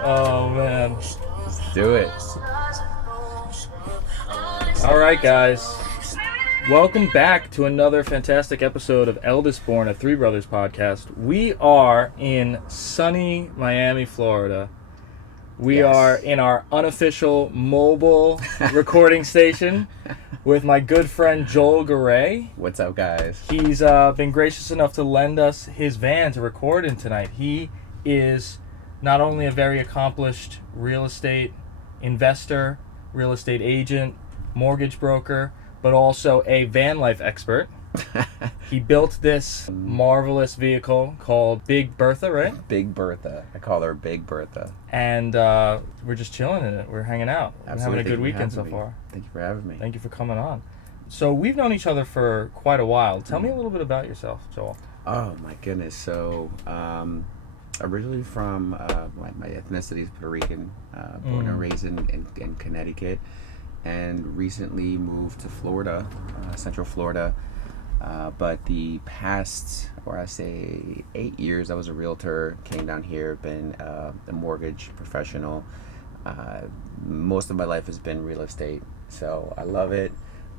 Oh man. Let's do it. All right, guys. Welcome back to another fantastic episode of Eldest, a Three Brothers podcast. We are in sunny Miami, Florida. We are Yes. in our unofficial mobile recording station with my good friend Joel Garay. What's up, guys? He's been gracious enough to lend us his van to record in tonight. He is not only a very accomplished real estate investor, real estate agent, mortgage broker, but also a van life expert. He built this marvelous vehicle called Big Bertha, right? Big Bertha. I call her Big Bertha. And we're just chilling in it. We're hanging out. We're having a good weekend so far. Thank you for having me. Thank you for coming on. So we've known each other for quite a while. Tell me a little bit about yourself, Joel. Oh, my goodness. So, originally from my ethnicity is Puerto Rican, born and raised in Connecticut, and recently moved to Florida, Central Florida. But the past, or I say 8 years, I was a realtor, came down here, been a mortgage professional. Most of my life has been real estate, so I love it.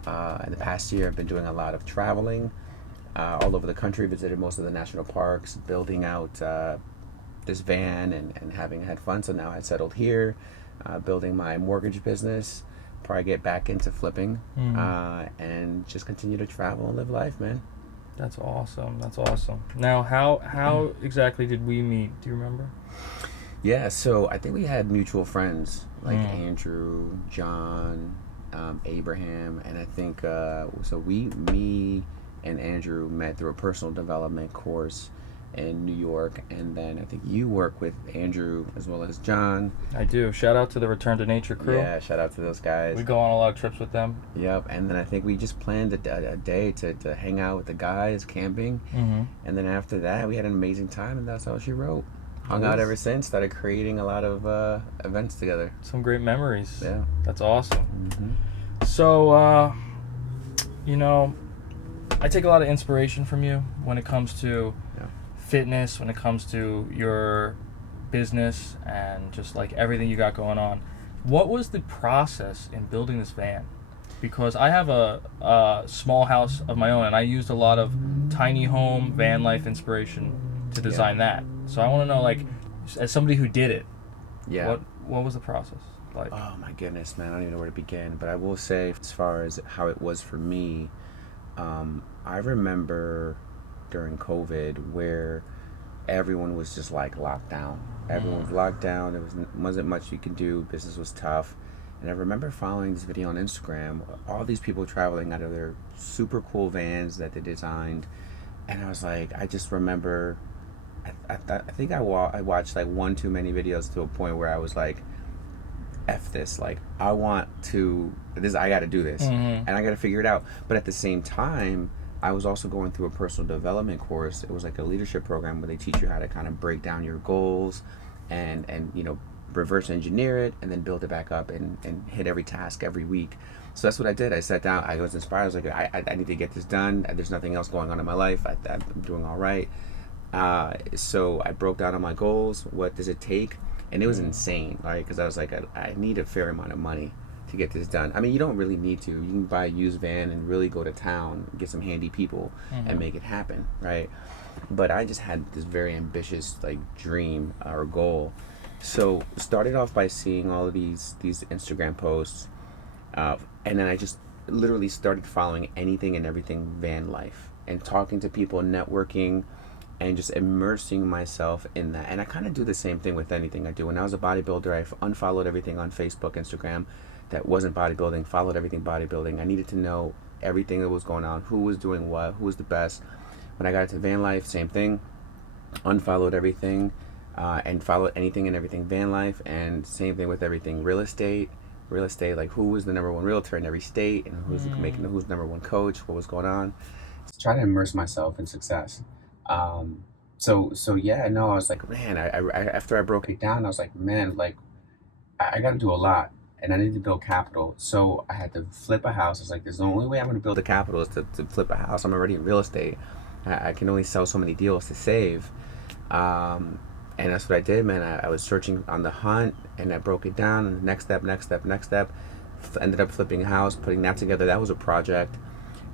In the past year, I've been doing a lot of traveling all over the country, visited most of the national parks, building out this van and having had fun. So now I settled here, building my mortgage business. Probably get back into flipping and just continue to travel and live life, man. That's awesome. That's awesome. Now, how exactly did we meet? Do you remember? Yeah, so I think we had mutual friends like Andrew, John, Abraham, and I think me and Andrew met through a personal development course in New York, and then I think you work with Andrew as well as John. I do. Shout out to the Return to Nature crew. Yeah, shout out to those guys. We go on a lot of trips with them. Yep, and then I think we just planned a day to hang out with the guys camping, and then after that we had an amazing time, and that's all she wrote. Hung out ever since, started creating a lot of events together. Some great memories. Yeah. That's awesome. So, I take a lot of inspiration from you when it comes to fitness, when it comes to your business, and just like everything you got going on. What was the process in building this van? Because I have a small house of my own, and I used a lot of tiny home van life inspiration to design that. So I want to know, like, as somebody who did it, what was the process like? Oh my goodness, man, I don't even know where to begin. But I will say, as far as how it was for me, I remember during COVID where everyone was just like locked down. Everyone was locked down. There wasn't much you could do. Business was tough. And I remember following this video on Instagram, all these people traveling out of their super cool vans that they designed. And I was like, I just remember, I think I watched like one too many videos to a point where I was like, F this, like I got to do this, and I got to figure it out. But at the same time, I was also going through a personal development course. It was like a leadership program where they teach you how to kind of break down your goals and reverse engineer it and then build it back up and hit every task every week. So that's what I did. I sat down, I was inspired. I was like, I need to get this done. There's nothing else going on in my life. I'm doing all right. So I broke down on my goals. What does it take? And it was insane, right? Because I was like, I need a fair amount of money to get this done. I mean, you don't really need to. You can buy a used van and really go to town, get some handy people, and make it happen, right? But I just had this very ambitious like dream or goal. So started off by seeing all of these Instagram posts, and then I just literally started following anything and everything van life and talking to people, networking, and just immersing myself in that. And I kind of do the same thing with anything I do. When I was a bodybuilder, I unfollowed everything on Facebook, Instagram that wasn't bodybuilding, followed everything bodybuilding. I needed to know everything that was going on, who was doing what, who was the best. When I got into van life, same thing, unfollowed everything and followed anything and everything van life, and same thing with everything real estate, like who was the number one realtor in every state and who's who's number one coach, what was going on. Try to immerse myself in success. So yeah, no, I was like, man, I after I broke it down, I was like, man, like I got to do a lot, and I need to build capital. So I had to flip a house. I was like, there's the only way I'm going to build a capital is to flip a house. I'm already in real estate. I can only sell so many deals to save. And that's what I did, man. I was searching on the hunt, and I broke it down. And next step, next step, next step. Ended up flipping a house, putting that together. That was a project.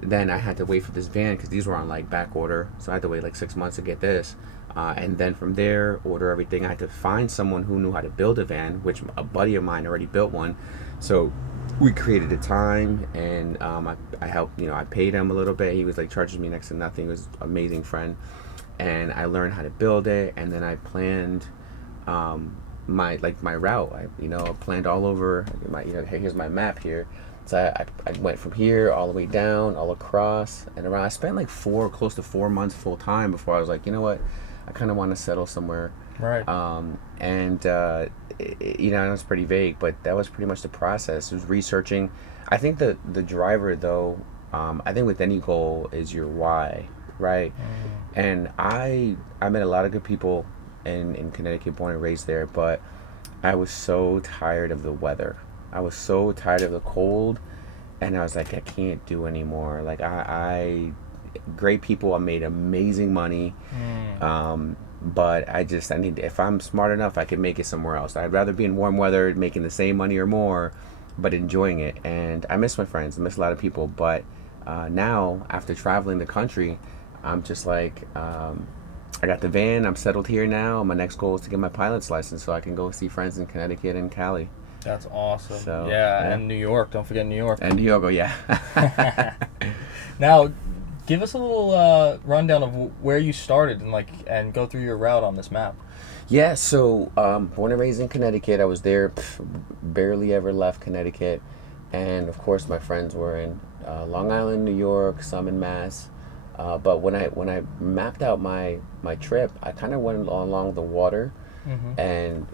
Then I had to wait for this van because these were on like back order, so I had to wait like 6 months to get this. And then from there, order everything. I had to find someone who knew how to build a van, which a buddy of mine already built one. So we created a time, and I helped. I paid him a little bit. He was like charging me next to nothing. He was an amazing friend, and I learned how to build it. And then I planned my route. I planned all over. Here's my map here. So I went from here all the way down, all across and around. I spent like close to 4 months full time before I was like, you know what, I kind of want to settle somewhere. Right. I know it's pretty vague, but that was pretty much the process. It was researching. I think the driver though, I think with any goal is your why, right? And I met a lot of good people in Connecticut, born and raised there, but I was so tired of the weather. I was so tired of the cold, and I was like, I can't do anymore. Like I great people. I made amazing money, but I need. If I'm smart enough, I can make it somewhere else. I'd rather be in warm weather, making the same money or more, but enjoying it. And I miss my friends. I miss a lot of people. But now, after traveling the country, I'm just like, I got the van. I'm settled here now. My next goal is to get my pilot's license so I can go see friends in Connecticut and Cali. That's awesome. So, yeah, and New York. Don't forget New York. And New York, yeah. Now, give us a little rundown of where you started and go through your route on this map. Yeah, so born and raised in Connecticut. I was there, barely ever left Connecticut. And, of course, my friends were in Long Island, New York, some in Mass. But when I mapped out my trip, I kind of went along the water and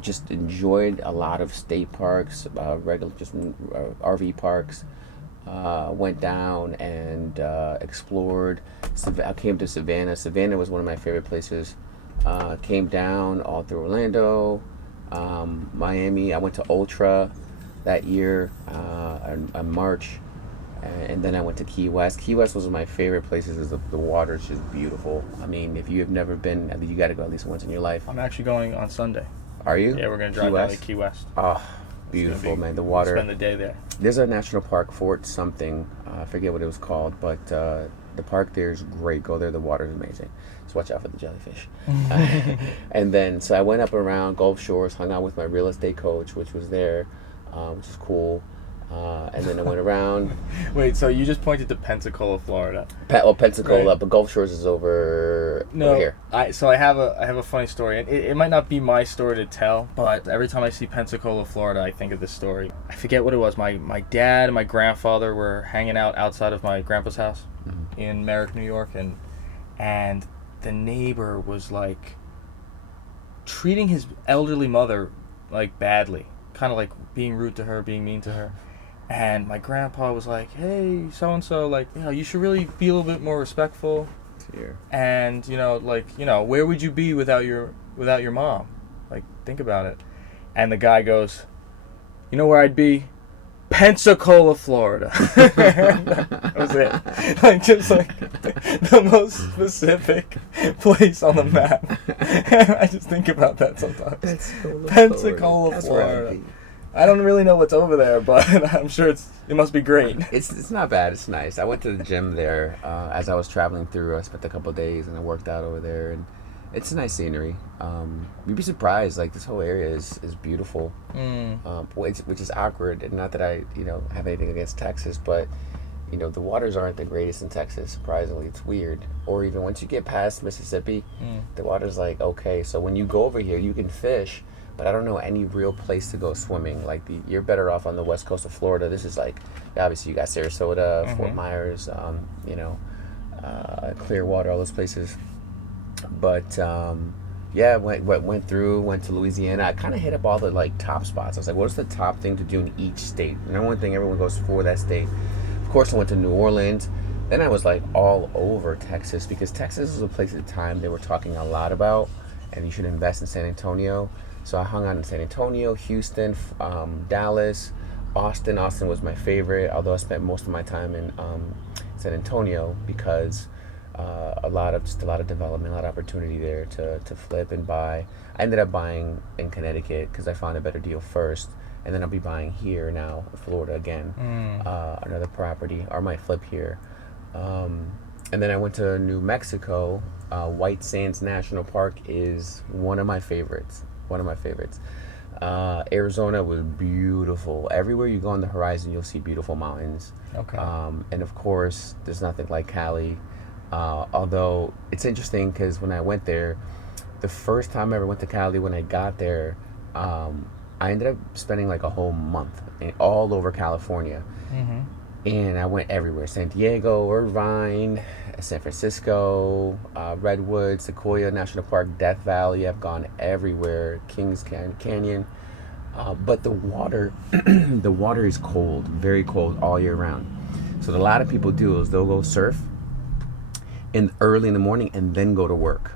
just enjoyed a lot of state parks, RV parks. Went down and explored. I came to Savannah. Savannah was one of my favorite places. Came down all through Orlando, Miami. I went to Ultra that year in March. And then I went to Key West. Key West was one of my favorite places. The water is just beautiful. I mean, if you have never been, you got to go at least once in your life. I'm actually going on Sunday. Are you? Yeah, we're going to drive down to Key West. Oh, beautiful, man. The water. Spend the day there. There's a national park, Fort something. I forget what it was called, but the park there is great. Go there. The water is amazing. Just watch out for the jellyfish. And then, so I went up around Gulf Shores, hung out with my real estate coach, which was there, which is cool. And then I went around. Wait, so you just pointed to Pensacola, Florida? Pensacola, right. But Gulf Shores is over here. I have a funny story, and it might not be my story to tell, but every time I see Pensacola, Florida, I think of this story. I forget what it was. My dad and my grandfather were hanging out outside of my grandpa's house in Merrick, New York, and the neighbor was like treating his elderly mother like badly, kind of like being rude to her, being mean to her. And my grandpa was like, hey, so-and-so, you should really be a little bit more respectful. Here. And, where would you be without your mom? Think about it. And the guy goes, you know where I'd be? Pensacola, Florida. That was it. Just the most specific place on the map. I just think about that sometimes. Pensacola, Florida. I don't really know what's over there, but I'm sure it must be great. It's not bad. It's nice. I went to the gym there as I was traveling through. I spent a couple of days and I worked out over there, and it's a nice scenery. You'd be surprised. This whole area is beautiful, which is awkward. And not that I have anything against Texas, but the waters aren't the greatest in Texas. Surprisingly, it's weird. Or even once you get past Mississippi, the water's okay. So when you go over here, you can fish. But I don't know any real place to go swimming. You're better off on the west coast of Florida. This is obviously you got Sarasota, Fort Myers, Clearwater, all those places. But went to Louisiana. I kind of hit up all the top spots. I was like, what's the top thing to do in each state? Number one thing everyone goes for that state. Of course, I went to New Orleans. Then I was all over Texas because Texas was a place at the time they were talking a lot about, and you should invest in San Antonio. So I hung out in San Antonio, Houston, Dallas, Austin. Austin was my favorite, although I spent most of my time in San Antonio because a lot of development, a lot of opportunity there to flip and buy. I ended up buying in Connecticut because I found a better deal first, and then I'll be buying here now, in Florida again, another property, or I might flip here. And then I went to New Mexico. White Sands National Park is one of my favorites. One of my favorites. Arizona was beautiful. Everywhere you go on the horizon, you'll see beautiful mountains. Okay. And of course, there's nothing like Cali. Although it's interesting because when I went there, the first time I ever went to Cali, when I got there, I ended up spending like a whole month all over California. Mm-hmm. And I went everywhere: San Diego, Irvine, San Francisco, Redwood, Sequoia National Park, Death Valley. I've gone everywhere, Kings Canyon. But the water, the water is cold, very cold all year round. So what a lot of people do is they'll go surf early in the morning and then go to work.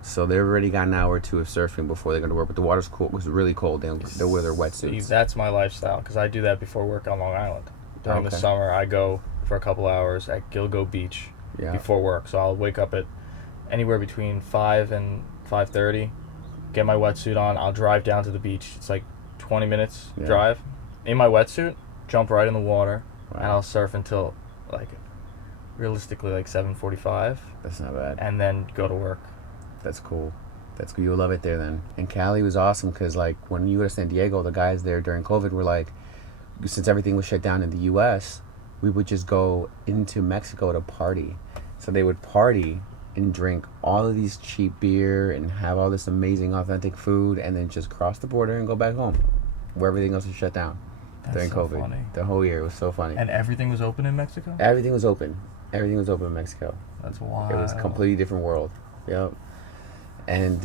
So they've already got an hour or two of surfing before they go to work. But the water's cold. It was really cold. They'll wear their wetsuits. That's my lifestyle because I do that before work on Long Island. During the summer, I go for a couple hours at Gilgo Beach before work. So I'll wake up at anywhere between 5 and 5:30, get my wetsuit on. I'll drive down to the beach. It's like 20 minutes drive. In my wetsuit, jump right in the water, and I'll surf until like realistically like 7:45. That's not bad. And then go to work. That's cool. That's cool. You'll love it there then. And Cali was awesome because like when you go to San Diego, the guys there during COVID were like, since everything was shut down in the U.S., we would just go into Mexico to party. So they would party and drink all of these cheap beer and have all this amazing authentic food and then just cross the border and go back home where everything else was shut down. That's during so COVID. Funny. The whole year. It was so funny. And everything was open in Mexico? Everything was open. Everything was open in Mexico. That's wild. It was a completely different world. Yep. And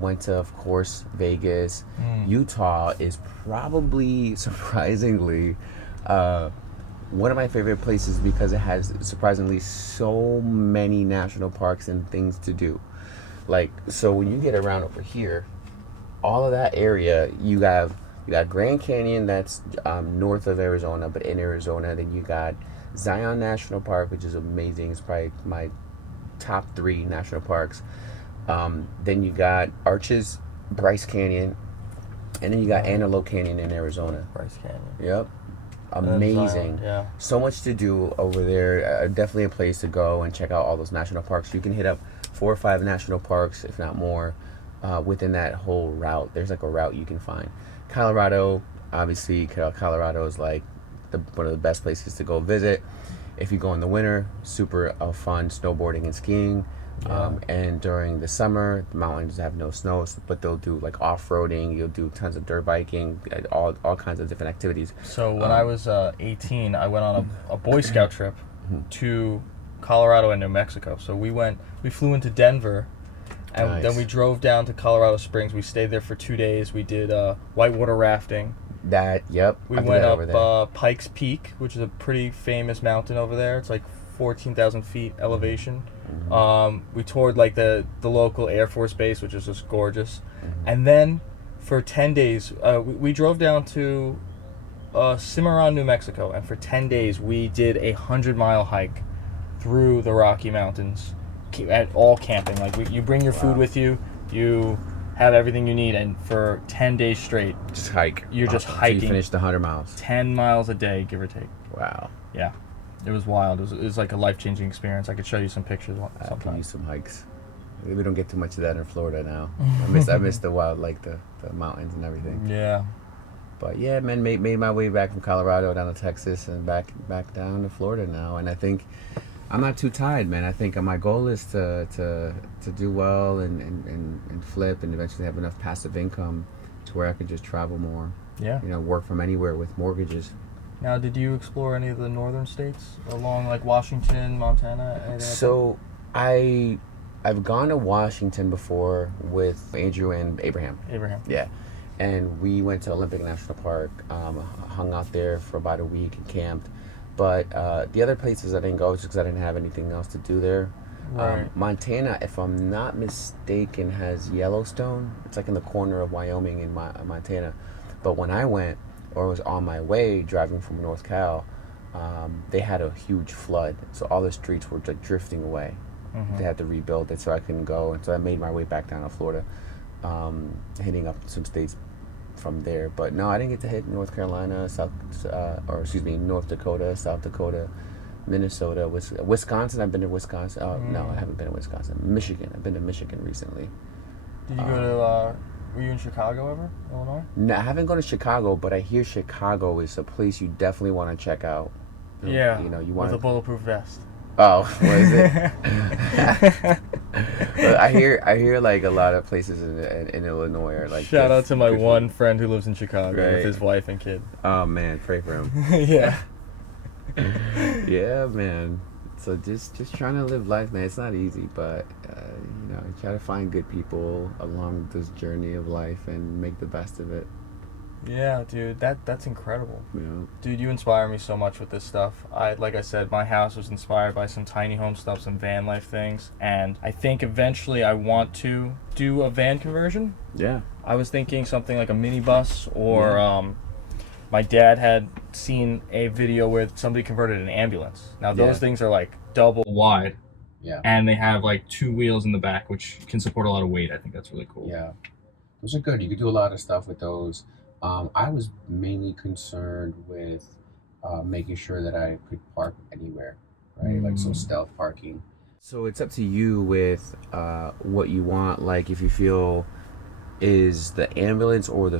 went to, of course, Vegas. Utah is probably, surprisingly, one of my favorite places because it has surprisingly so many national parks and things to do. Like, so when you get around over here, all of that area, you got Grand Canyon that's north of Arizona, but in Arizona. Then you got Zion National Park, which is amazing. It's probably my top 3 national parks. Then you got Arches, Bryce Canyon, and then you got Antelope Canyon in Arizona. Bryce Canyon. Yep. Amazing. Yeah. So much to do over there. Definitely a place to go and check out all those national parks. You can hit up 4 or 5 national parks, if not more, within that whole route. There's like a route you can find. Colorado, obviously, Colorado is like one of the best places to go visit. If you go in the winter, super fun snowboarding and skiing. And during the summer, the mountains have no snow, but they'll do like off-roading. You'll do tons of dirt biking, all kinds of different activities. So when I was 18, I went on a Boy Scout trip to Colorado and New Mexico. So we flew into Denver, and then we drove down to Colorado Springs. We stayed there for 2 days. We did whitewater rafting. We went up Pikes Peak, which is a pretty famous mountain over there. It's like 14,000 feet elevation. We toured like the local Air Force base, which is just gorgeous. And then for 10 days, we drove down to Cimarron, New Mexico, and for 10 days we did a 100-mile hike through the Rocky Mountains, all camping. Like you bring your food with you, you have everything you need, and for 10 days straight, just hike. You're just hiking. So you finished the 100 miles. 10 miles a day, give or take. Wow. Yeah. It was wild. It was like a life-changing experience. I could show you some pictures sometime. I could use some hikes. We don't get too much of that in Florida now. I miss the wild, like the mountains and everything. Yeah. But yeah, man, made my way back from Colorado down to Texas and back down to Florida now. And I think I'm not too tired, man. I think my goal is to do well and flip and eventually have enough passive income to where I can just travel more. Yeah. Work from anywhere with mortgages. Now, did you explore any of the northern states along like Washington, Montana? So I've gone to Washington before with Andrew and Abraham. Yeah. And we went to Olympic National Park, hung out there for about a week and camped. But the other places I didn't go just because I didn't have anything else to do there. Right. Montana, if I'm not mistaken, has Yellowstone. It's like in the corner of Wyoming and Montana. But when I went, or was on my way driving from North Cal, they had a huge flood, so all the streets were like drifting away. They had to rebuild it, so I couldn't go, and so I made my way back down to Florida, hitting up some states from there. But no, I didn't get to hit North Carolina, North Dakota, South Dakota, Minnesota, Wisconsin. I've been to Wisconsin. Oh no, I haven't been to Wisconsin. Michigan. I've been to Michigan recently. Did you go to? Were you in Chicago ever, Illinois? No, I haven't gone to Chicago, but I hear Chicago is a place you definitely want to check out. Yeah. You want with a bulletproof vest. Oh, what is it? Well, I hear like a lot of places in Illinois are like. Shout out to my one friend who lives in Chicago right. with his wife and kid. Oh man, pray for him. Yeah. Yeah, man. So just trying to live life, man. It's not easy, but try to find good people along this journey of life and make the best of it. Yeah, dude, that's incredible. Yeah. Dude, you inspire me so much with this stuff. Like I said, my house was inspired by some tiny home stuff, some van life things, and I think eventually I want to do a van conversion. Yeah. I was thinking something like a minibus, or my dad had seen a video where somebody converted an ambulance. Now those things are like double wide. Yeah. And they have like 2 wheels in the back, which can support a lot of weight. I think that's really cool. Yeah. Those are good. You could do a lot of stuff with those. I was mainly concerned with making sure that I could park anywhere, right? Like so stealth parking. So it's up to you with what you want. Like if you feel is the ambulance or the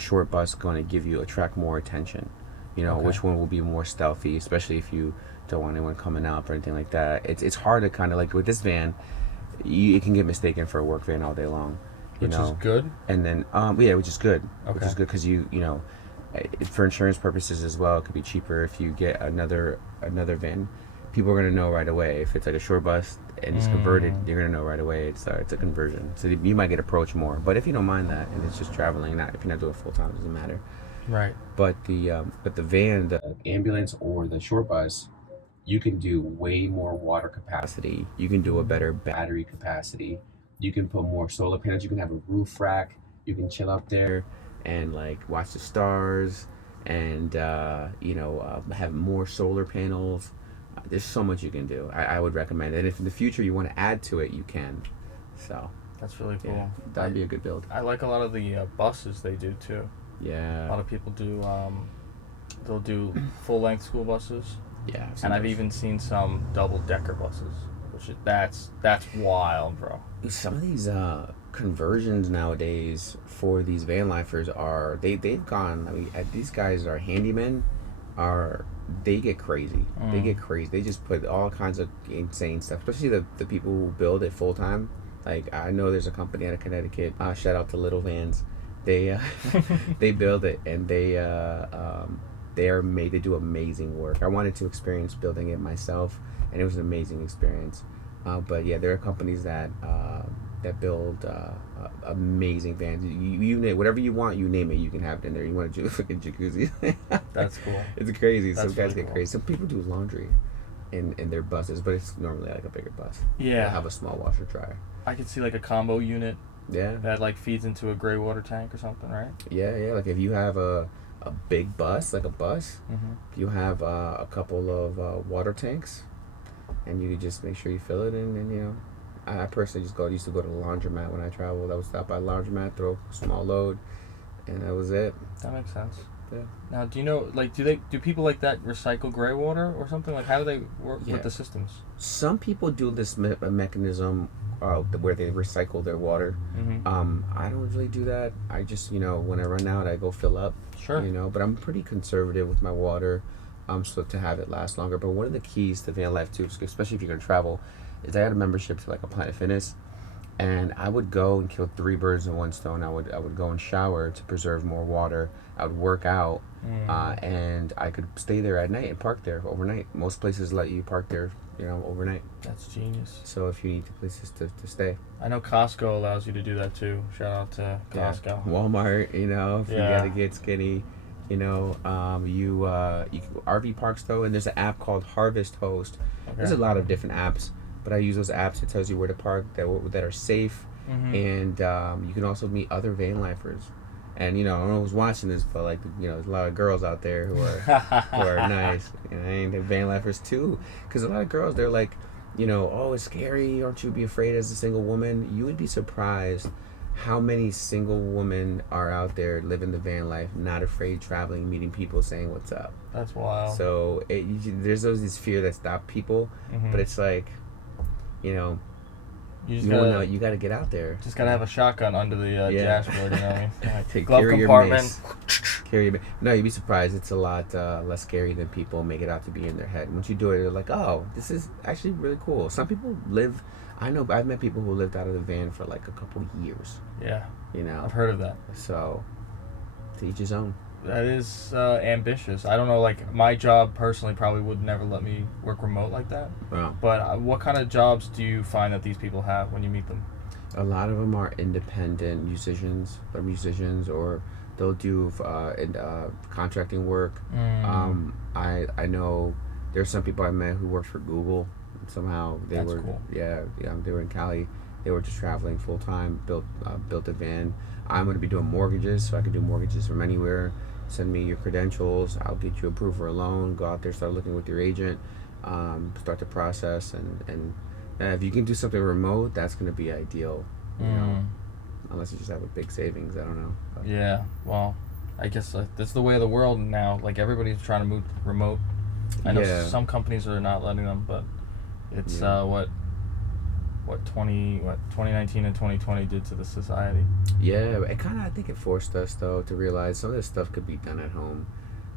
short bus going to attract more attention? Which one will be more stealthy, especially if you don't want anyone coming up or anything like that. It's hard to kind of like with this van, it can get mistaken for a work van all day long. Which is good. And then which is good. Okay. Which is good because for insurance purposes as well, it could be cheaper if you get another van. People are gonna know right away if it's like a short bus and it's converted. You're gonna know right away it's a conversion. So you might get approached more. But if you don't mind that and it's just traveling, if you're not doing full time, it doesn't matter. Right. But the van, the ambulance or the short bus, you can do way more water capacity. You can do a better battery capacity. You can put more solar panels. You can have a roof rack. You can chill up there and like watch the stars and have more solar panels. There's so much you can do. I would recommend it. And if in the future you want to add to it, you can. So that's really cool. Yeah, that'd be a good build. I like a lot of the buses they do too. Yeah. A lot of people do. They'll do full length school buses. Yeah. And I've even seen some double decker buses. That's wild, bro. Some of these conversions nowadays for these van lifers they've gone. I mean, these guys are handymen. They get crazy. They get crazy. They just put all kinds of insane stuff. Especially the people who build it full time. Like I know there's a company out of Connecticut. Shout out to Little Vans. They they build it and they are made to do amazing work. I wanted to experience building it myself, and it was an amazing experience. But yeah, there are companies that build amazing vans. You name whatever you want, you name it, you can have it in there. You want to do a freaking jacuzzi? That's cool. It's crazy. Some guys really get cool. crazy. Some people do laundry in their buses, but it's normally like a bigger bus. Yeah. They'll have a small washer dryer. I could see like a combo unit. Yeah. That like feeds into a gray water tank or something, right? Yeah. Like if you have a big bus, like a bus, you have a couple of water tanks, and you just make sure you fill it in, and I personally used to go to the laundromat when I traveled. I would stop by the laundromat, throw a small load, and that was it. That makes sense. Yeah. Now, do you know, like, do people like that recycle gray water or something? Like, how do they work with the systems? Some people do this mechanism where they recycle their water. I don't really do that. I just, when I run out, I go fill up. Sure. But I'm pretty conservative with my water, so to have it last longer. But one of the keys to van life too, especially if you're gonna travel, is I had a membership to like a Planet Fitness, and I would go and kill 3 birds in one stone. I would go and shower to preserve more water. I would work out, and I could stay there at night and park there overnight. Most places let you park there, overnight. That's genius. So if you need places to stay. I know Costco allows you to do that too. Shout out to Costco. Yeah. Walmart, if you gotta get skinny, you RV parks though, and there's an app called Harvest Host. Okay. There's a lot of different apps, but I use those apps. It tells you where to park that are safe, and you can also meet other van lifers. And I don't know who's watching this, but like there's a lot of girls out there who are nice, and they're van lifers too. Because a lot of girls, they're like, oh, it's scary. Aren't you be afraid as a single woman? You would be surprised how many single women are out there living the van life, not afraid, traveling, meeting people, saying what's up. That's wild. So there's always this fear that stop people, but it's like, you got to get out there. Just gotta have a shotgun under the dashboard. Take glove care compartment. No, you'd be surprised. It's a lot less scary than people make it out to be in their head. Once you do it, they're like, oh, this is actually really cool. Some people live. I've met people who lived out of the van for like a couple years. Yeah. I've heard of that. So, to each his own. That is ambitious. I don't know, like, my job personally probably would never let me work remote like that. Wow. But what kind of jobs do you find that these people have when you meet them? A lot of them are independent musicians, or they'll do contracting work. I know there's some people I met who work for Google. Somehow they were cool. They were in Cali. They were just traveling full time. Built a van. I'm going to be doing mortgages, so I can do mortgages from anywhere. Send me your credentials. I'll get you approved for a loan. Go out there, start looking with your agent, start the process, and if you can do something remote, that's going to be ideal. Unless you just have a big savings. I don't know. But. Yeah. Well, I guess that's the way of the world now. Like, everybody's trying to move remote. I know some companies are not letting them, but it's what 2019 and 2020 did to the society. Yeah, it kind of, I think it forced us though to realize some of this stuff could be done at home.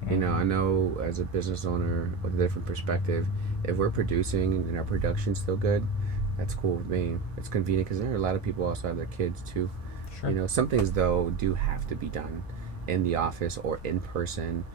I know as a business owner with a different perspective, if we're producing and our production's still good, that's cool with me. It's convenient because there are a lot of people also have their kids too. Sure. Some things though do have to be done in the office or in person.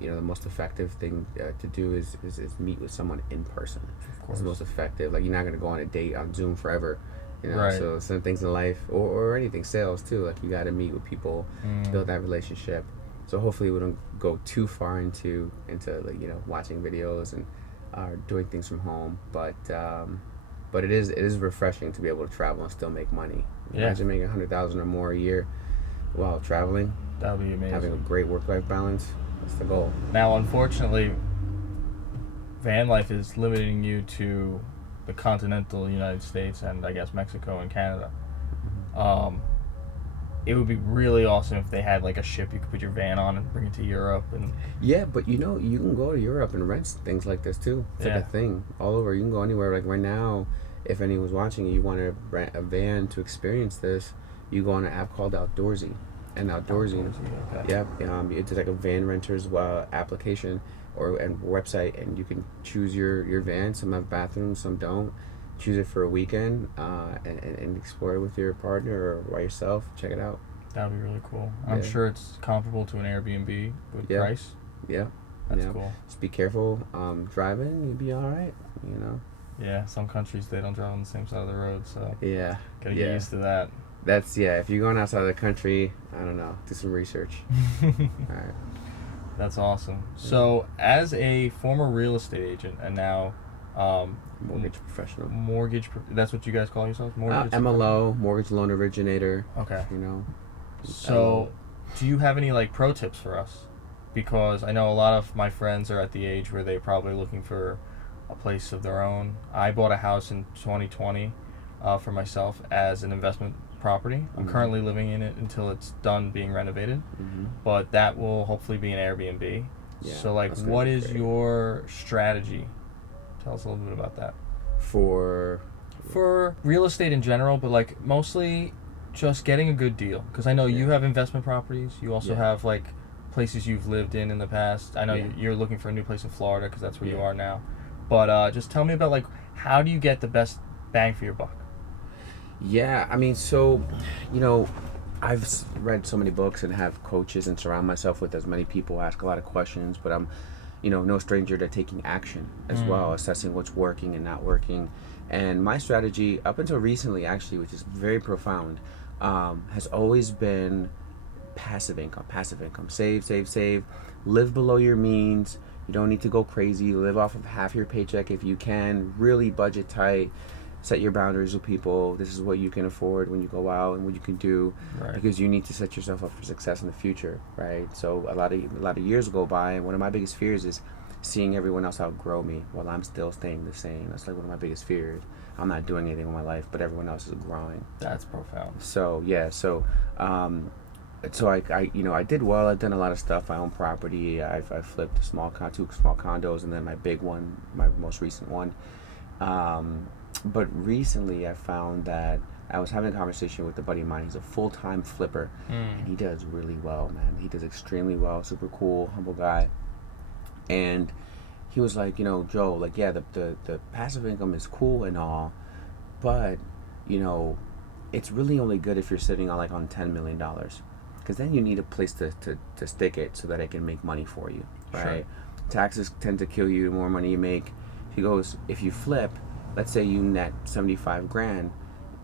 The most effective thing to do is meet with someone in person. Of course. It's the most effective. Like, you're not going to go on a date on Zoom forever. Right. So some things in life or anything, sales too, like you got to meet with people, build that relationship. So hopefully we don't go too far into like, watching videos and doing things from home. But it is refreshing to be able to travel and still make money. Imagine making $100,000 or more a year while traveling. That would be amazing. Having a great work-life balance. That's the goal. Now, unfortunately, van life is limiting you to the continental United States and I guess Mexico and Canada. It would be really awesome if they had like a ship you could put your van on and bring it to Europe. And yeah, but you can go to Europe and rent things like this too. It's like a thing all over. You can go anywhere. Like right now, if anyone's watching, you want to rent a van to experience this, you go on an app called Outdoorsy. And Outdoorsy, it's like a van renter's application and website, and you can choose your van. Some have bathrooms, some don't. Choose it for a weekend and explore it with your partner or by yourself. Check it out. That would be really cool. I'm sure it's comparable to an Airbnb with price. Yeah. That's cool. Just be careful driving. You'll be all right. Yeah, some countries they don't drive on the same side of the road, so gotta get used to that. That's if you're going outside of the country, I don't know, do some research. All right. That's awesome. So, as a former real estate agent and now mortgage professional. That's what you guys call yourselves? MLO, mortgage loan originator. Okay. LO. So, do you have any like pro tips for us? Because I know a lot of my friends are at the age where they're probably looking for a place of their own. I bought a house in 2020 for myself as an investment property. I'm currently living in it until it's done being renovated, but that will hopefully be an Airbnb. So what is your strategy? Tell us a little bit about that. For real estate in general, but like mostly just getting a good deal, because I know you have investment properties, you also have like places you've lived in the past. I know you're looking for a new place in Florida because that's where you are now, but just tell me about like how do you get the best bang for your buck? Yeah, I mean, so, I've read so many books and have coaches and surround myself with as many people, ask a lot of questions, but I'm, no stranger to taking action as well, assessing what's working and not working. And my strategy, up until recently, actually, which is very profound, has always been passive income. Save, live below your means. You don't need to go crazy. Live off of half your paycheck if you can. Really budget tight. set your boundaries with people. This is what you can afford when you go out and what you can do, Right. because you need to set yourself up for success in the future, right? So a lot of years go by, and one of my biggest fears is seeing everyone else outgrow me while I'm still staying the same. That's like one of my biggest fears. I'm not doing anything with my life, but everyone else is growing. That's profound. So yeah, so I did well. I've done a lot of stuff. I own property. I flipped two small condos, and then my big one, my most recent one. But recently, I found that I was having a conversation with a buddy of mine. He's a full-time flipper, and he does really well, man. He does extremely well. Super cool, humble guy. And he was like, Joe, like, yeah, the passive income is cool and all, but it's really only good if you're sitting on $10 million, because then you need a place to stick it so that it can make money for you, right? Sure. Taxes tend to kill you the more money you make. He goes, if you flip, let's say you net 75 grand,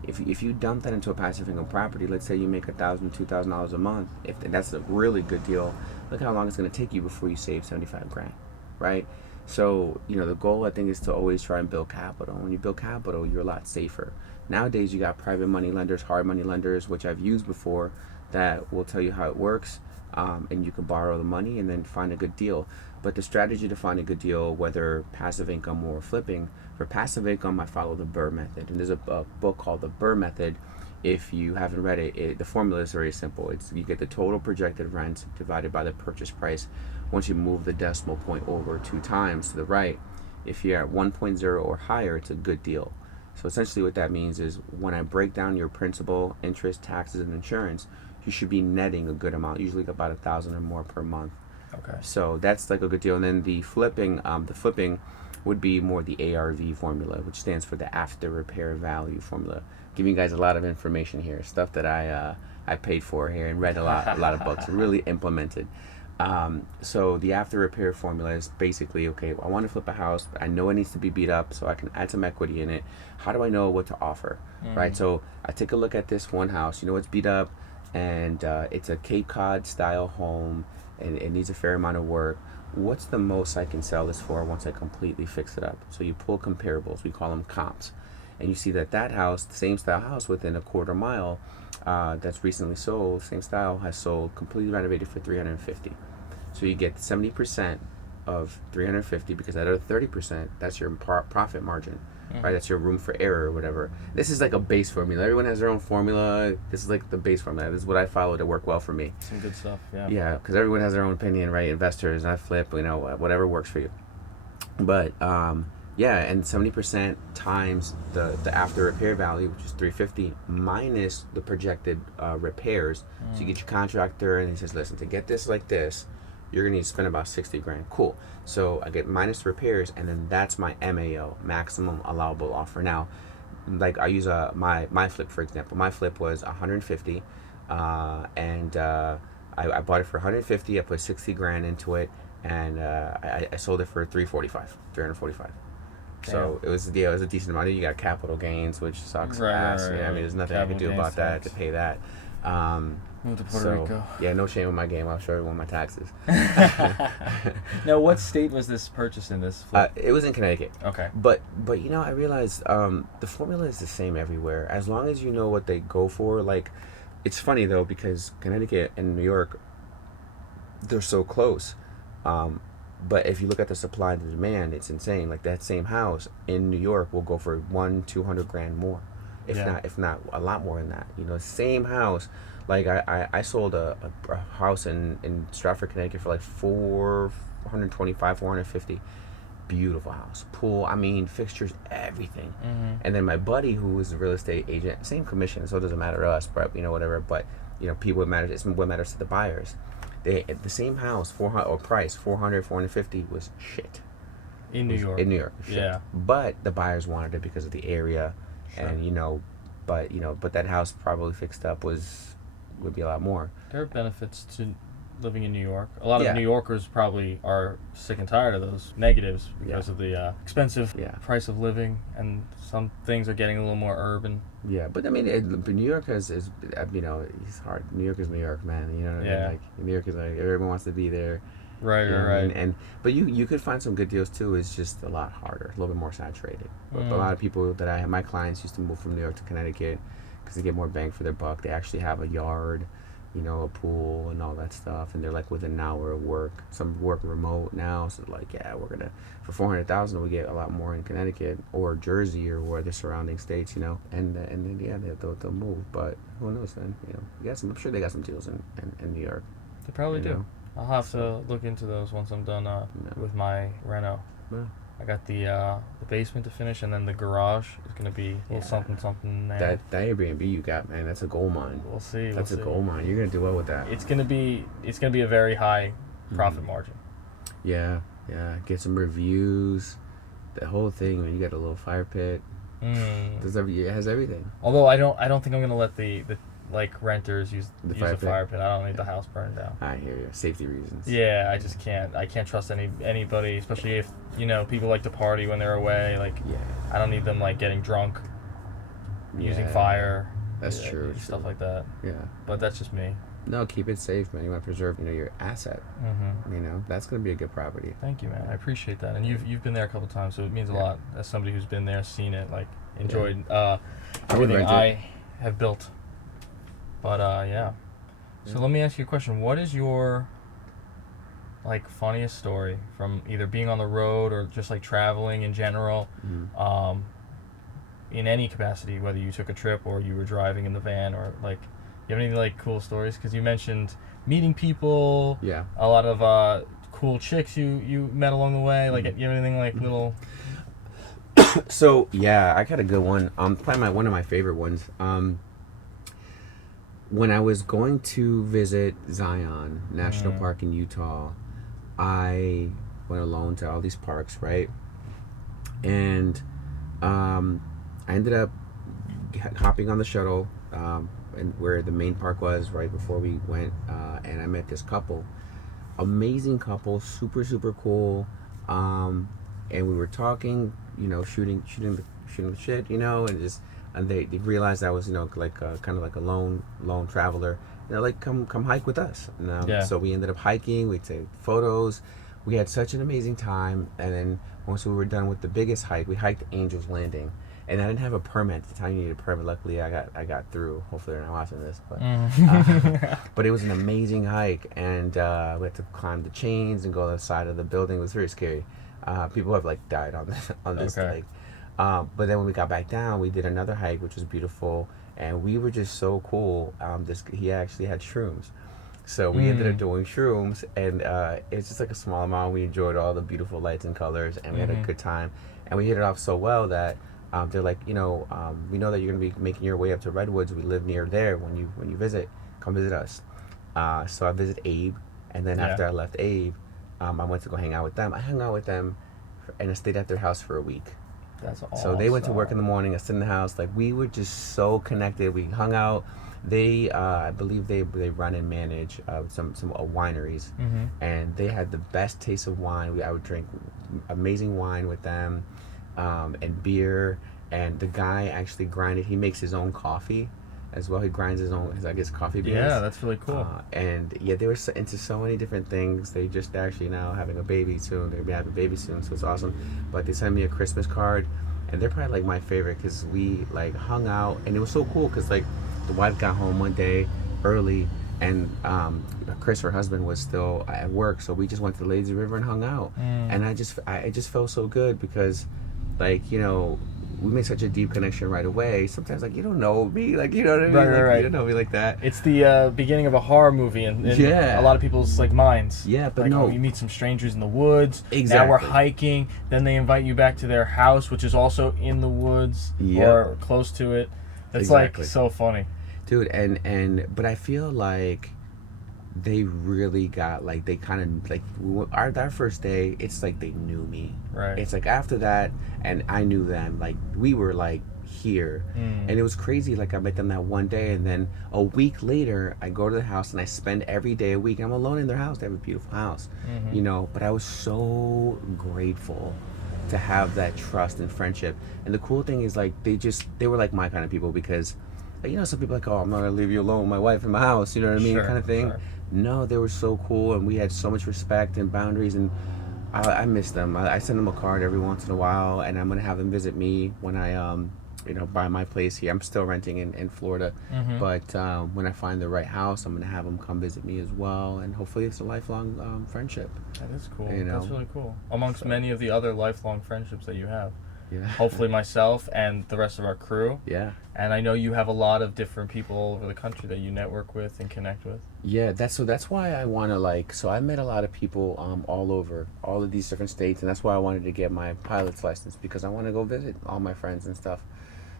if you dump that into a passive income property, let's say you make $1,000, $2,000 a month, if that's a really good deal, look how long it's going to take you before you save 75 grand, right? So, the goal, I think, is to always try and build capital. When you build capital, you're a lot safer. Nowadays, you got private money lenders, hard money lenders, which I've used before, that will tell you how it works, and you can borrow the money and then find a good deal. But the strategy to find a good deal, whether passive income or flipping, for passive income, I follow the Burr method. And there's a book called the Burr method. If you haven't read it, the formula is very simple. You get the total projected rent divided by the purchase price. Once you move the decimal point over 2 times to the right, if you're at 1.0 or higher, it's a good deal. So essentially what that means is when I break down your principal, interest, taxes, and insurance, you should be netting a good amount, usually about $1,000 or more per month. Okay. So that's like a good deal. And then the flipping would be more the ARV formula, which stands for the after repair value formula. Giving you guys a lot of information here, stuff that I paid for here and read a lot of books, really implemented. So the after repair formula is basically, okay, I want to flip a house, but I know it needs to be beat up so I can add some equity in it. How do I know what to offer, right? So I take a look at this one house, it's beat up, and it's a Cape Cod style home, and it needs a fair amount of work. What's the most I can sell this for once I completely fix it up? So you pull comparables, we call them comps, and you see that house, the same style house within a quarter mile, that's recently sold, same style, has sold completely renovated for $350. So you get 70% of $350, because that other 30%, that's your profit margin, right? That's your room for error or whatever. This is like a base formula. Everyone has their own formula. This is like the base formula. This is what I follow to work well for me. Some good stuff, yeah. Yeah, because everyone has their own opinion, right? Investors, I flip, whatever works for you. But yeah, and 70% times the after repair value, which is $350, minus the projected repairs. So you get your contractor, and he says, listen, to get this like this, you're gonna need to spend about 60 grand. Cool. So I get minus the repairs, and then that's my MAO, maximum allowable offer. Now, like I use my flip, for example. My flip was 150, and I bought it for 150. I put 60 grand into it, and I sold it for 345. So it was a decent amount. You got capital gains, which sucks ass. Right. I mean, there's nothing I can do about that to pay that. Move to Puerto Rico. Yeah, no shame in my game. I'll show everyone my taxes. Now, what state was this purchase in, this flip? It was in Connecticut. Okay. But I realized the formula is the same everywhere. As long as you know what they go for. Like, it's funny though, because Connecticut and New York, they're so close. But if you look at the supply and the demand, it's insane. Like, that same house in New York will go for 200 grand more, if not a lot more than that. Same house. Like I sold a house in Stratford, Connecticut for like $425, $450. Beautiful house, pool. I mean, fixtures, everything. And then my buddy, who is a real estate agent, same commission, so it doesn't matter to us, but whatever. But people, it matters. It's what matters to the buyers. The same house, 400 or price 400, 450 was shit. In New York. In New York, shit. Yeah. But the buyers wanted it because of the area, sure. And but that house probably fixed up would be a lot more. There are benefits to living in New York. A lot of New Yorkers probably are sick and tired of those negatives because of the expensive price of living, and some things are getting a little more urban. Yeah, but I mean, New York is it's hard. New York is New York, man. You know what I mean? Like, New York is like, everyone wants to be there. Right, You know what I right, mean? And but you could find some good deals too. It's just a lot harder, a little bit more saturated. But a lot of people that I have, my clients used to move from New York to Connecticut because they get more bang for their buck. They actually have a yard, you know, a pool and all that stuff, and they're like within an hour of work. Some work remote now, so like, yeah, we're gonna for 400,000 we get a lot more in Connecticut or Jersey or the surrounding states, you know, and then yeah, they'll move. But who knows, man? You know, yes, I'm sure they got some deals in New York. They probably You do. know? I'll have to look into those once I'm done with my reno. Yeah. I got the basement to finish, and then the garage is gonna be a little something in there. That Airbnb you got, man, that's a gold mine. We'll see. That's we'll a see. gold mine. You're gonna do well with that. It's gonna be a very high profit margin. Yeah. Get some reviews. The whole thing. When you got a little fire pit. It has everything. Although I don't think I'm gonna let the like renters use the fire pit. I don't need the house burned down. I hear you. Safety reasons. Yeah, I just can't. I can't trust anybody, especially if people like to party when they're away. Like, Yeah. I don't need them like getting drunk, using fire. That's true. Stuff like that. Yeah. But that's just me. No, keep it safe, man. You want to preserve, your asset. You know, that's gonna be a good property. Thank you, man. I appreciate that. And you've been there a couple times, so it means a lot as somebody who's been there, seen it, like enjoyed everything I have built. But yeah. So let me ask you a question. What is your like funniest story from either being on the road or just like traveling in general, in any capacity, whether you took a trip or you were driving in the van, or like, you have any like cool stories? Because you mentioned meeting people. Yeah. A lot of cool chicks you met along the way. Like, you have anything like little? So yeah, I got a good one. Probably one of my favorite ones. When I was going to visit Zion National Park in Utah, I went alone to all these parks, right? And I ended up hopping on the shuttle, and where the main park was right before we went, and I met this couple, amazing couple, super cool, and we were talking, shooting the shit, and they realized I was, like kind of like a lone traveler. They're like, come hike with us. And, so we ended up hiking. We took photos. We had such an amazing time. And then once we were done with the biggest hike, we hiked Angel's Landing. And I didn't have a permit at the time. You needed a permit. Luckily, I got through. Hopefully, they're not watching this, but it was an amazing hike. And we had to climb the chains and go to the side of the building. It was very scary. People have like died on this hike. But then when we got back down, we did another hike, which was beautiful, and we were just so cool. He actually had shrooms, so we ended up doing shrooms, and it's just like a small amount. We enjoyed all the beautiful lights and colors, and we had a good time, and we hit it off so well that they're like, we know that you're gonna be making your way up to Redwoods. We live near there. When you visit, come visit us. So I visited Abe, and then after I left Abe, I went to go hang out with them. I hung out with them, and I stayed at their house for a week. That's awesome. So they went to work in the morning. I stayed in the house. Like, we were just so connected. We hung out. They, I believe they run and manage some wineries, and they had the best taste of wine. I would drink amazing wine with them, and beer. And the guy actually grinded. He makes his own coffee as well. He grinds his coffee beans. Yeah, that's really cool. And they were into so many different things. They just actually now having a baby soon. They're gonna be having a baby soon, so it's awesome. But they sent me a Christmas card, and they're probably like my favorite because we like hung out, and it was so cool because like the wife got home one day early, and Chris, her husband, was still at work, so we just went to the lazy river and hung out. And I just felt so good because, like, we made such a deep connection right away. Sometimes, like, you don't know me, like, you know what I mean? Right. You don't know me like that. It's the beginning of a horror movie in a lot of people's like minds. Yeah, but like, no. You meet some strangers in the woods. Exactly. Now we're hiking. Then they invite you back to their house, which is also in the woods or close to it. It's like so funny, dude. But I feel like they really got, like, they kind of, like, our first day, it's like they knew me. Right. It's like after that, and I knew them, like, we were like here. And it was crazy. Like, I met them that one day, and then a week later I go to the house and I spend every day a week. I'm alone in their house. They have a beautiful house, but I was so grateful to have that trust and friendship. And the cool thing is, like, they were like my kind of people, because you know, some people are like, oh, I'm not gonna leave you alone with my wife in my house, you know what I mean, Sure, kind of thing. sure. No, they were so cool, and we had so much respect and boundaries, and I miss them. I send them a card every once in a while, and I'm gonna have them visit me when I buy my place here. I'm still renting in Florida, Mm-hmm. but when I find the right house, I'm gonna have them come visit me as well, and hopefully it's a lifelong friendship. That is cool. You know, That's really cool. Amongst many of the other lifelong friendships that you have. yeah, Hopefully myself and the rest of our crew. yeah. And I know you have a lot of different people all over the country that you network with and connect with. Yeah, that's why I want to so I met a lot of people all over all of these different states, and that's why I wanted to get my pilot's license, because I want to go visit all my friends and stuff.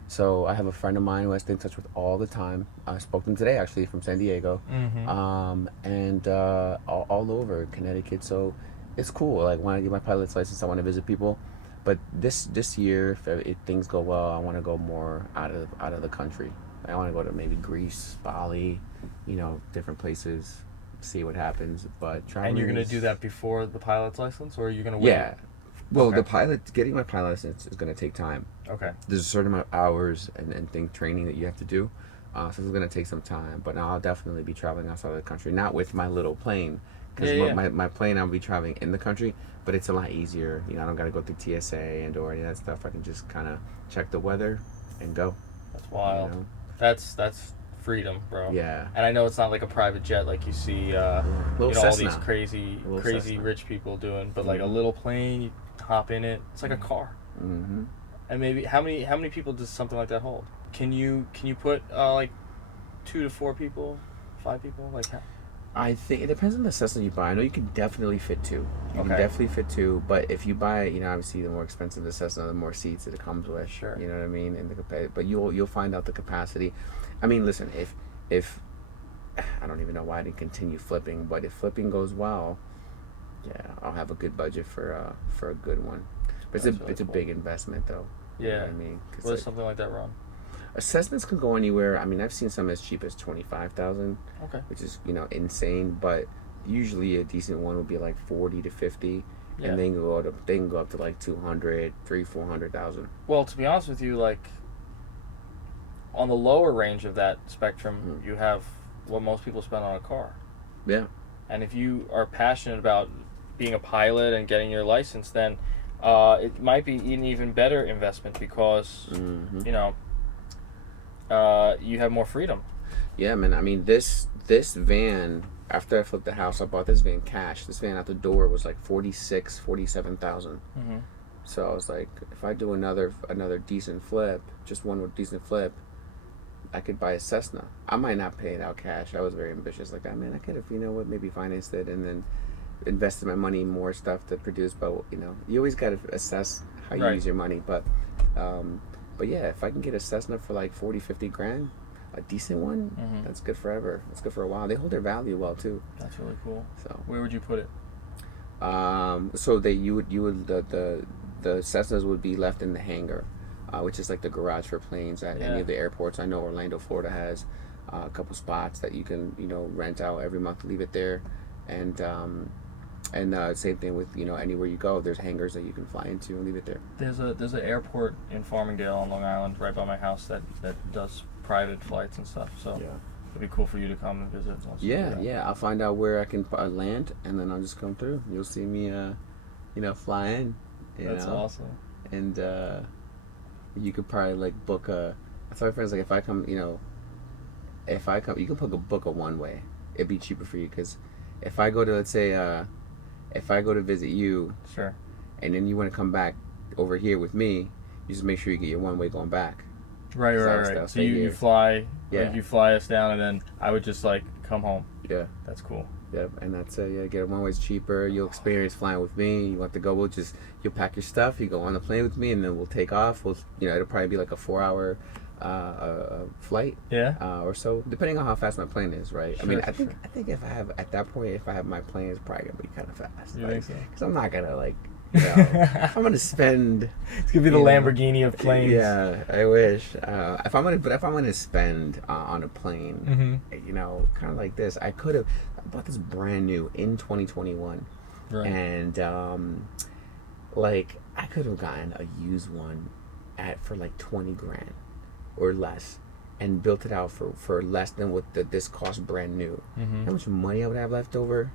So I have a friend of mine who I stay in touch with all the time. I spoke to him today, actually, from San Diego, Mm-hmm. and all over Connecticut. So it's cool. Like, when I get my pilot's license, I want to visit people. But this year, if things go well, I want to go more out of the country. I want to go to maybe Greece, Bali, different places, see what happens. But traveling. And you're going to do that before the pilot's license, or are you going to wait? Yeah. Well, Okay. getting my pilot license is going to take time. Okay. There's a certain amount of hours and training that you have to do. So it's going to take some time. But I'll definitely be traveling outside of the country, not with my little plane. Because my plane, I'll be traveling in the country, but it's a lot easier. I don't got to go through TSA and or any of that stuff. I can just kind of check the weather and go. That's wild. You know? That's freedom, bro. Yeah. And I know it's not like a private jet like you see Little all Cessna. these crazy Cessna. rich people doing, but like a little plane, you hop in it. It's like a car. Mm-hmm. And maybe how many people does something like that hold? Can you put like 2 to 4 people, 5 people, like how? I think it depends on the Cessna you buy. I know you can definitely fit 2. You can definitely fit 2, but if you buy, obviously the more expensive the Cessna, the more seats that it comes with. Sure. You know what I mean? And but you'll find out the capacity. I mean, listen, if I don't even know why I didn't continue flipping, but if flipping goes well, yeah, I'll have a good budget for a good one. But it's a big investment though. Yeah. You know what I mean? What does something like that run? Cessnas can go anywhere. I mean, I've seen some as cheap as 25,000. Okay. Which is insane. But usually a decent one would be like 40 to 50, Yeah. and they can go up to like 200, 400,000. Well, to be honest with you, like on the lower range of that spectrum, you have what most people spend on a car. Yeah. And if you are passionate about being a pilot and getting your license, then it might be an even better investment because you have more freedom. Yeah, man. I mean, this van. After I flipped the house, I bought this van cash. This van out the door was like 47,000. Mm-hmm. So I was like, if I do another decent flip, just one decent flip, I could buy a Cessna. I might not pay it out cash. I was very ambitious like that. Man, I could have, maybe financed it and then invested my money in more stuff to produce. But, you always got to assess how you use your money. But yeah, if I can get a Cessna for like 40, 50 grand, a decent one, that's good forever. That's good for a while. They hold their value well too. That's really cool. So where would you put it? So the Cessnas would be left in the hangar, which is like the garage for planes at any of the airports. I know Orlando, Florida has a couple spots that you can rent out every month, leave it there, and same thing with anywhere you go. There's hangars that you can fly into and leave it there. There's an airport in Farmingdale on Long Island, right by my house, that does private flights and stuff. So it'd be cool for you to come and visit. Yeah. I'll find out where I can land, and then I'll just come through. You'll see me, fly in. That's awesome. And you could probably like book a. I tell my friends like if I come, you can book a one way. It'd be cheaper for you because if I go to if I go to visit you, sure, and then you want to come back over here with me, you just make sure you get your one way going back. Right. So you fly, you fly us down, and then I would just like come home. Yeah. That's cool. Yep, and that's get it one way's cheaper. You'll experience flying with me. You want to go? You'll pack your stuff. You go on the plane with me, and then we'll take off. It'll probably be like a 4-hour flight. Yeah. Or so, depending on how fast my plane is, right? Sure, I think if I have my plane, it's probably gonna be kind of fast. You think so? Because I'm not gonna I'm gonna spend. It's gonna be the Lamborghini of planes. Yeah, I wish. If I'm gonna spend on a plane, kind of like this, I bought this brand new in 2021, and I could have gotten a used one for like 20 grand or less, and built it out for less than what this cost brand new. How much money I would have left over?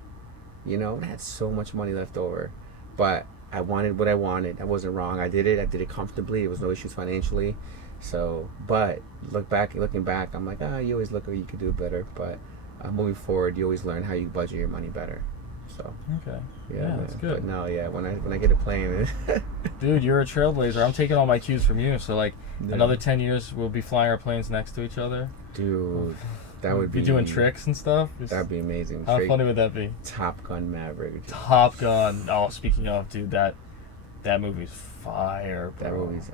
You know, I had so much money left over, but I wanted what I wanted. I wasn't wrong. I did it comfortably. There was no issues financially. So, but looking back, I'm like, you always look where you could do better. But moving forward, you always learn how you budget your money better. So okay, yeah, that's good. But no, yeah, when I get a plane, dude, you're a trailblazer. I'm taking all my cues from you. So like another 10 years, we'll be flying our planes next to each other. Dude, that would be doing tricks and stuff. That'd be amazing. How funny would that be? Top Gun Maverick. Top Gun. Oh, speaking of, dude, that movie's fire, bro. That movie's.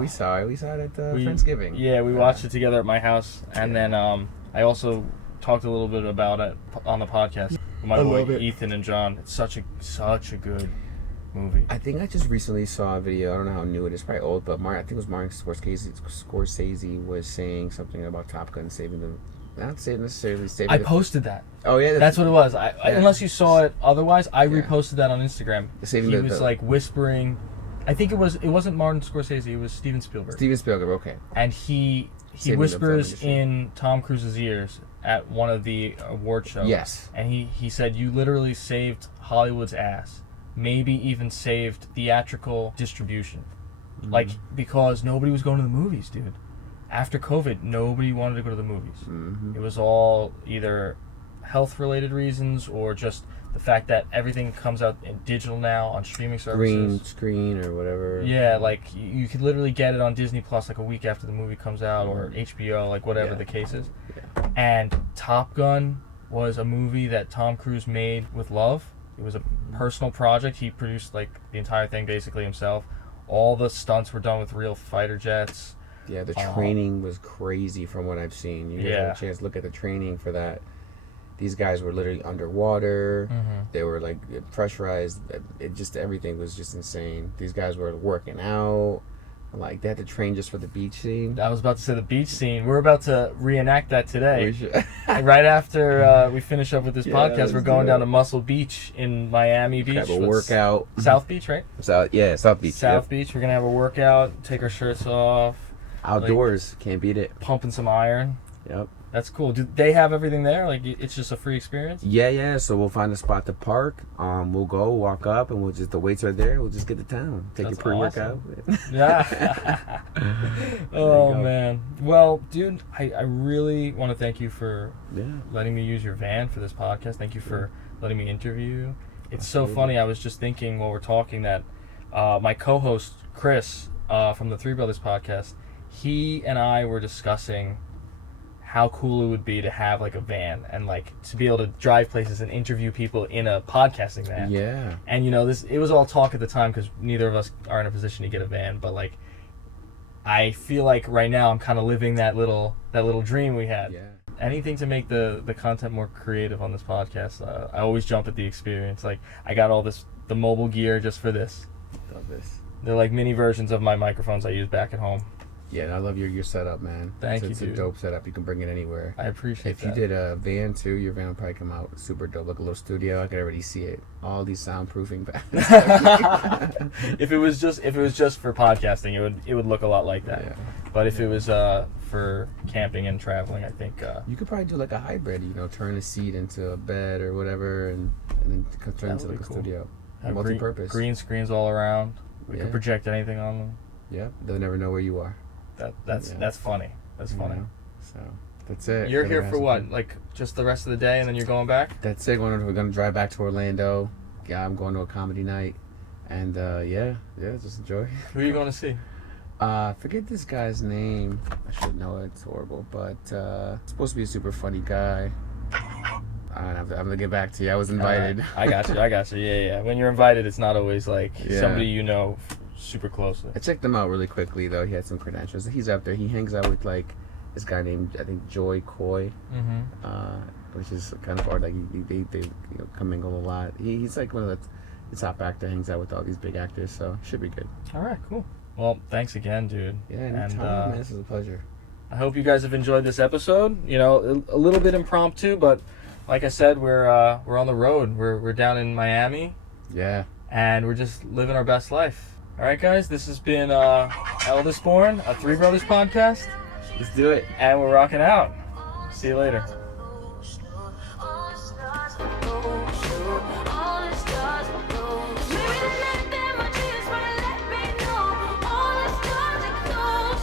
We saw it at Friendsgiving. Yeah, we watched it together at my house, and then I also talked a little bit about it on the podcast with my boy Ethan and John. It's such a good movie. I think I just recently saw a video. I don't know how new it is. Probably old, but I think it was Martin Scorsese was saying something about Top Gun saving the. Not necessarily saving. I posted that. Oh yeah, that's what it was. Unless you saw it otherwise, I reposted that on Instagram. He was like whispering. I think it wasn't Martin Scorsese. It was Steven Spielberg. Steven Spielberg, okay. And he whispers in Tom Cruise's ears at one of the award shows. Yes. And he said, "You literally saved Hollywood's ass. Maybe even saved theatrical distribution, like because nobody was going to the movies, dude." After COVID, nobody wanted to go to the movies. It was all either health-related reasons or just the fact that everything comes out in digital now on streaming services. Green screen or whatever. Yeah, like you could literally get it on Disney Plus like a week after the movie comes out or HBO, like whatever the case is. Yeah. And Top Gun was a movie that Tom Cruise made with love. It was a personal project. He produced like the entire thing basically himself. All the stunts were done with real fighter jets. Yeah, the training was crazy from what I've seen. You get a chance to look at the training for that. These guys were literally underwater. They were like pressurized. Everything was just insane. These guys were working out. Like they had to train just for the beach scene. I was about to say the beach scene. We're about to reenact that today. Right after we finish up with this podcast, we're going down to Muscle Beach in Miami Beach. Have a workout. South Beach, right? South Beach. South Beach. We're gonna have a workout. Take our shirts off. Outdoors, like, can't beat it. Pumping some iron. Yep. That's cool. Do they have everything there? Like it's just a free experience? Yeah. So we'll find a spot to park. We'll go walk up, and the weights are there. We'll just get to town. Take your pre-workout. Awesome. Yeah. Oh man. Well, dude, I really want to thank you for letting me use your van for this podcast. Thank you for letting me interview you. It's so funny. I was just thinking while we're talking that my co-host Chris from the Three Brothers podcast, he and I were discussing how cool it would be to have like a van and like to be able to drive places and interview people in a podcasting van. Yeah. And you know, it was all talk at the time because neither of us are in a position to get a van, but like I feel like right now I'm kind of living that little dream we had. Yeah. Anything to make the content more creative on this podcast. I always jump at the experience. Like I got all the mobile gear just for this. Love this. They're like mini versions of my microphones I use back at home. Yeah, and I love your setup, man. Thank you, It's a dope setup. You can bring it anywhere. I appreciate that. If you did a van too, your van would probably come out super dope, like a little studio. I could already see it. All these soundproofing vans. If it was just for podcasting, it would look a lot like that. Yeah. But if it was for camping and traveling, I think you could probably do like a hybrid. You know, turn a seat into a bed or whatever, and then turn into like a studio. Multi-purpose. Green screens all around. We could project anything on them. Yeah, they'll never know where you are. That's funny. That's funny. So that's it. You're here for what? Like just the rest of the day, and then you're going back? That's it. We're gonna drive back to Orlando. Yeah, I'm going to a comedy night, and just enjoy. Who are you going to see? Forget this guy's name. I should know it. It's horrible, but it's supposed to be a super funny guy. I'm gonna get back to you. I was invited. I got you. Yeah. When you're invited, it's not always like somebody you know super closely. I checked him out really quickly though. He had some credentials. He's up there. He hangs out with like this guy named I think Joy Coy, which is kind of hard. Like they commingle a lot. He's like one of the top actor. Hangs out with all these big actors, so should be good. All right, cool. Well, thanks again, dude. Yeah, anytime, man. This is a pleasure. I hope you guys have enjoyed this episode. You know, a little bit impromptu, but like I said, we're on the road. We're down in Miami. Yeah. And we're just living our best life. All right, guys. This has been Eldest Born, a Three Brothers podcast. Let's do it. And we're rocking out. See you later.